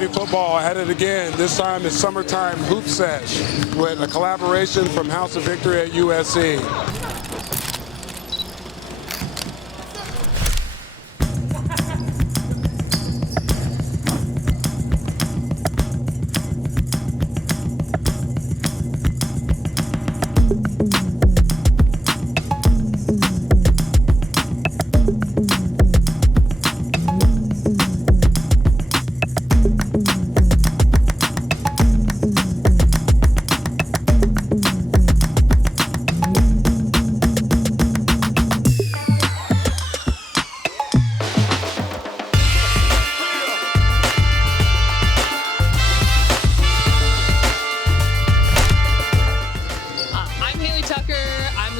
celebrating football at it again. This time it's Summertime Hoop Sesh with a collaboration from House of Victory at USC.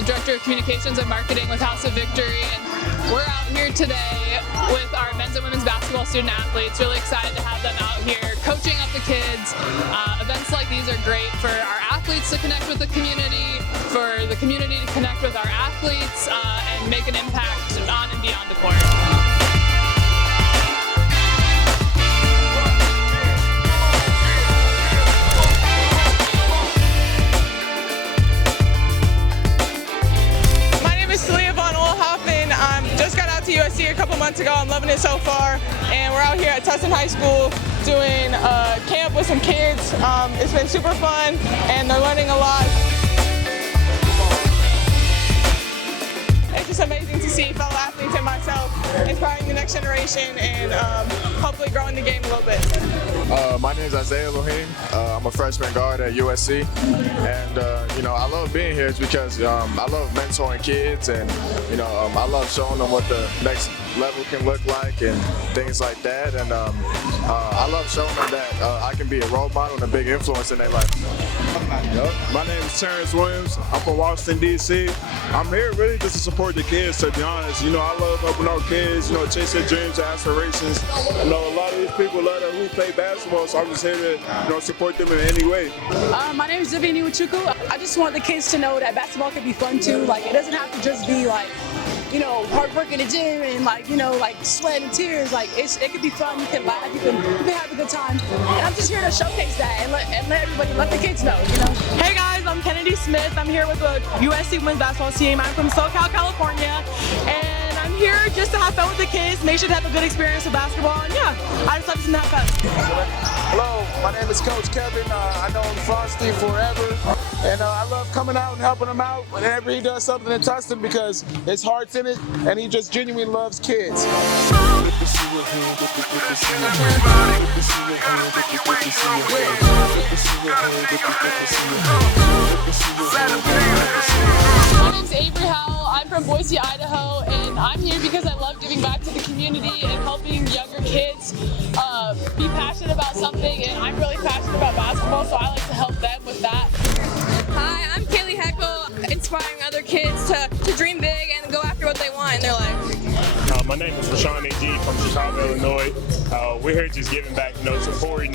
Director of Communications and Marketing with House of Victory, and we're out here today with our men's and women's basketball student athletes. Really excited to have them out here coaching up the kids. Events like these are great for our athletes to connect with the community, for the community to connect with our athletes, and make an impact on and beyond the court. Just got out to USC a couple months ago. I'm loving it so far, and we're out here at Tustin High School doing camp with some kids. It's been super fun, and they're learning a lot. It's just amazing to see fellow athletes and myself inspiring the next generation and hopefully growing the game a little bit. My name is Isaiah Elohim. I'm a freshman guard at USC, and I love being here because I love mentoring kids, and I love showing them what the next level can look like and things like that, and I love showing them that I can be a role model and a big influence in their life. My name is Terrence Williams. I'm from Washington, D.C. I'm here really just to support the kids, to be honest. I love helping our kids, chase their dreams and aspirations. A lot of these people love who play basketball, so I'm just here to support them in any way. My name is Vivian Iwachuku. I just want the kids to know that basketball can be fun too. It doesn't have to just be hard work in the gym and sweat and tears. It can be fun. You can laugh. You can have a good time. And I'm just here to showcase that and let the kids know. Hey guys, I'm Kennedy Smith. I'm here with the USC women's basketball team. I'm from SoCal, California, and I'm here just to have fun with the kids. Make sure to have a good experience with basketball. And yeah, I just love to have fun. Hello, my name is Coach Kevin. I know Frosty forever, and I love coming out and helping him out whenever he does something in Tustin because his heart's in it, and he just genuinely loves kids. My name's Avery Howell. I'm from Boise, Idaho, and I'm here because I love giving back to the community and helping younger kids be passionate about something, and I'm really passionate about basketball, so I like to help them with that. Hi, I'm Kaylee Heckle, inspiring other kids to dream big and go after what they want in their life. My name is Rashawn A.G. from Chicago, Illinois. We're here just giving back, supporting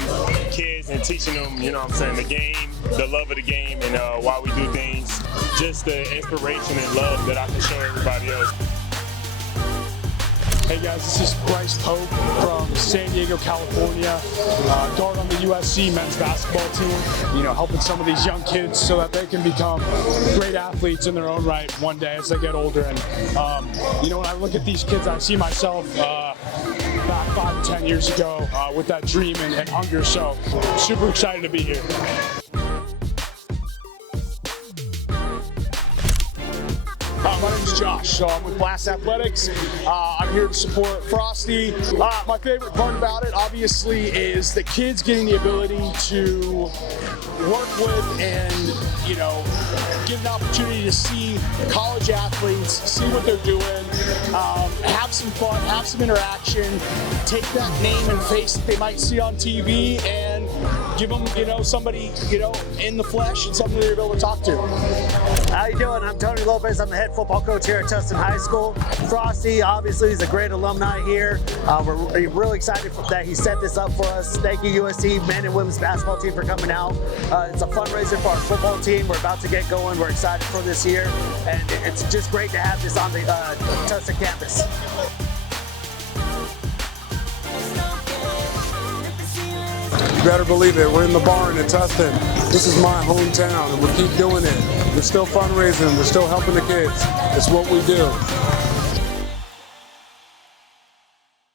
kids and teaching them, the game, the love of the game, and why we do things, just the inspiration and love that I can show everybody else. Hey guys, this is Bryce Pope from San Diego, California, guard on the USC men's basketball team, helping some of these young kids so that they can become great athletes in their own right one day as they get older. And, when I look at these kids, I see myself back 5 to 10 years ago with that dream and hunger, so I'm super excited to be here. My name is Josh, so I'm with Blast Athletics. I'm here to support Frosty. My favorite part about it, obviously, is the kids getting the ability to work with and, get an opportunity to see college athletes, see what they're doing, have some fun, have some interaction, take that name and face that they might see on TV and give them, somebody, in the flesh and something they're able to talk to. How you doing? I'm Tony Lopez. I'm the head football coach here at Tustin High School. Frosty, obviously, is a great alumni here. We're really excited that he set this up for us. Thank you, USC men and women's basketball team, for coming out. It's a fundraiser for our football team. We're about to get going. We're excited for this year, and it's just great to have this on the Tustin campus. Let's better believe it. We're in the barn in Tustin. This is my hometown, and we'll keep doing it. We're still fundraising. We're still helping the kids. It's what we do.